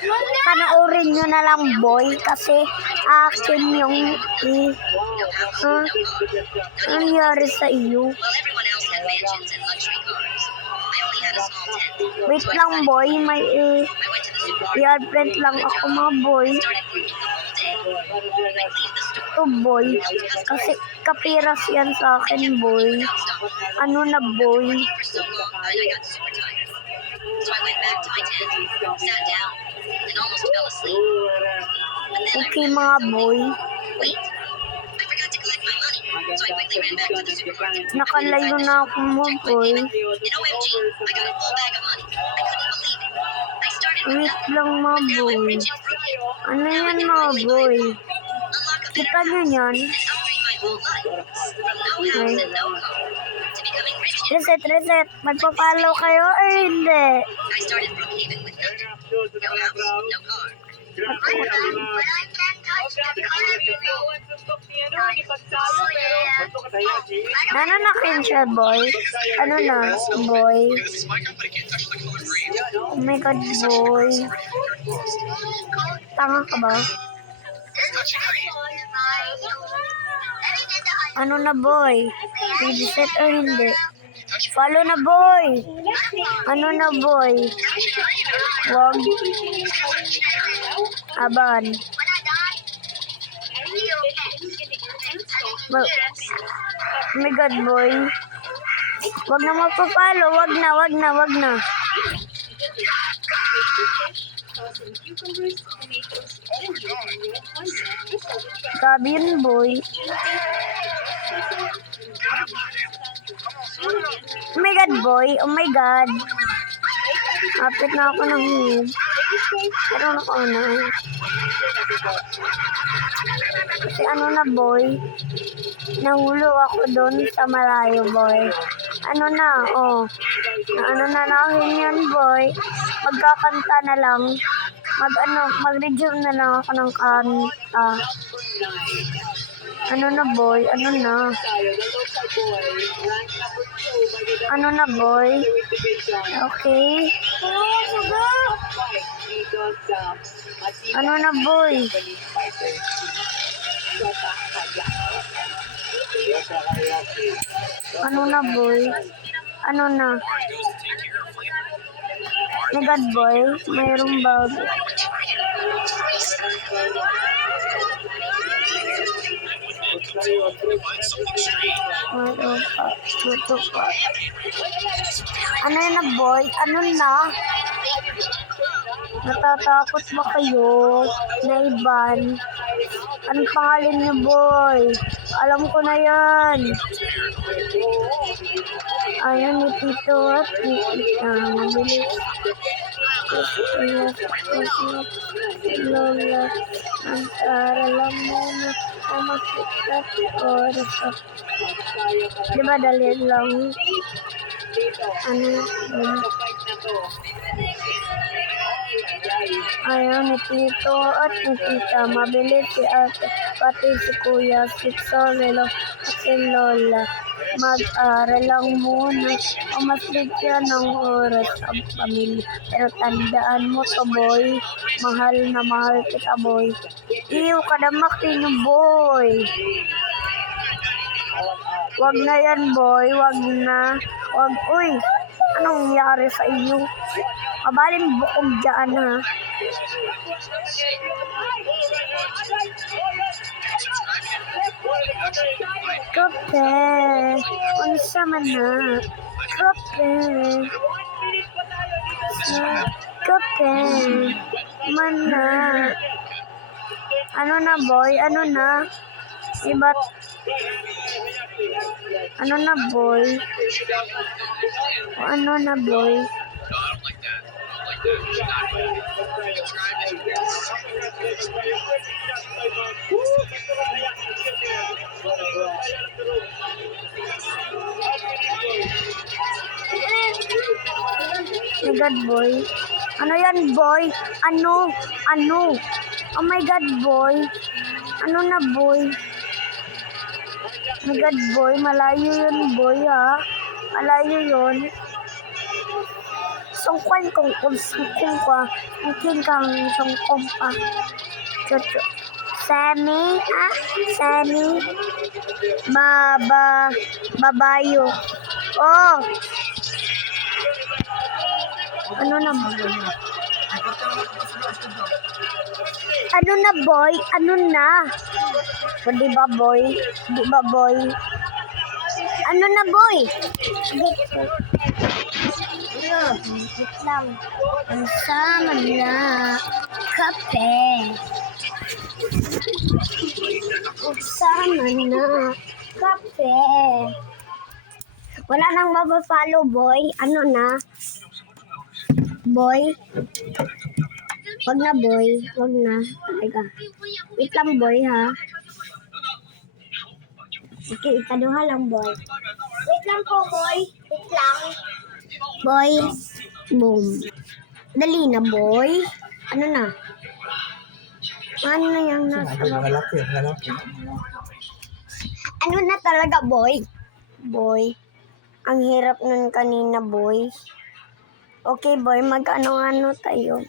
Panoorin nyo na lang, boy, kasi akin yung Ano nangyari sa iyo? Wait lang, boy, may i-print lang ako, mga boy. Ito, boy, kasi kapiras yan sa akin, boy. Ano na, boy? So I went back to my tent, sat down, and almost fell asleep. But then okay, mga boy. Wait, I forgot to collect my money, so I quickly ran back to the supermarket. Nakalayo na ako, mga boy. And OMG, I got a full bag of money. I couldn't believe it. I started with nothing, lang, mga boy. Ano yan, mga boy? Kita nyo yan? Reset. Magpa-follow kayo o hindi? I started Brookhaven with nothing. No house, no car. Ano na siya, boy? Ano na, boy? Oh my God, boy. Tanga ka ba? Ano na, boy? Reset o hindi? Follow na, boy. Ano na, boy? Wag. Aban. Oh my God, boy. Wag na magpa-follow. Wag na. Sabi yun, boy. Oh my God, boy. Oh my God. Kapit na ako ng hub. Pero ako na. Kasi ano na, boy. Nahulog ako doon sa malayo, boy. Ano na, oh. Ano na nahin yan, boy. Magkakanta na lang. Mag-resume na lang ako ng kanta. Ano na, boy? Ano na, boy? Okay. Ano na, boy? Ano na, boy? Ano na? My God, boy. Mayroong bago. Ano na, boy? Ano na? Natatakot ba kayo na iban? Ano pangalan niyo, boy? Alam ko na yan. Ayun ni Tito at Tita. Mabilis. Lola. Ang aralan mo na umasikat oras. Diba dali lang? Ayaw ni Tito at ni Tita. Mabilis si ate, pati si Kuya, si Solelo at si Lola. Mag-aral lang muna o mas bigyan ng oras ang pamilya. Pero tandaan mo to, boy. Mahal na mahal kita, boy. Iyo ka na makin, boy. Wag na yan, boy. Wag na. Wag. Uy, anong nangyari sa iyo? Kabalin bukog dyan, ha? Kape. Unsa man na? Kape. Kape. Man na. Ano na, boy? Ano na? Iba't ano na, boy? Ano na, boy? My God, boy. Ano yan, boy? Ano? Oh my God, boy. Ano na, boy? My God, boy. Malayo yun, boy, ha? Malayo yun. sungkwan kong sungkong pa. Sungking kang sungkong pa. Chuchu. Semi, semi. Babayo. Oh! Ano na ba? Ano na, boy? Ano na? O, di ba, boy? Di ba, boy? Ano na, boy? Wait lang. Ang sama na kape. Ang sama na kape. Wala nang mabafalo, boy. Ano na? Boy? Wag na, boy. Wag na. Teka. Wait lang, boy, ha? Okay, ikaduha lang, boy. Wait lang po, boy. Wait lang. Boy. Boom. Dali na, boy. Ano na? Ano na yung nasa Malaki. Ano na talaga, boy? Boy. Ang hirap nun kanina, boy. Okay, boy. Mag-ano-ano tayo.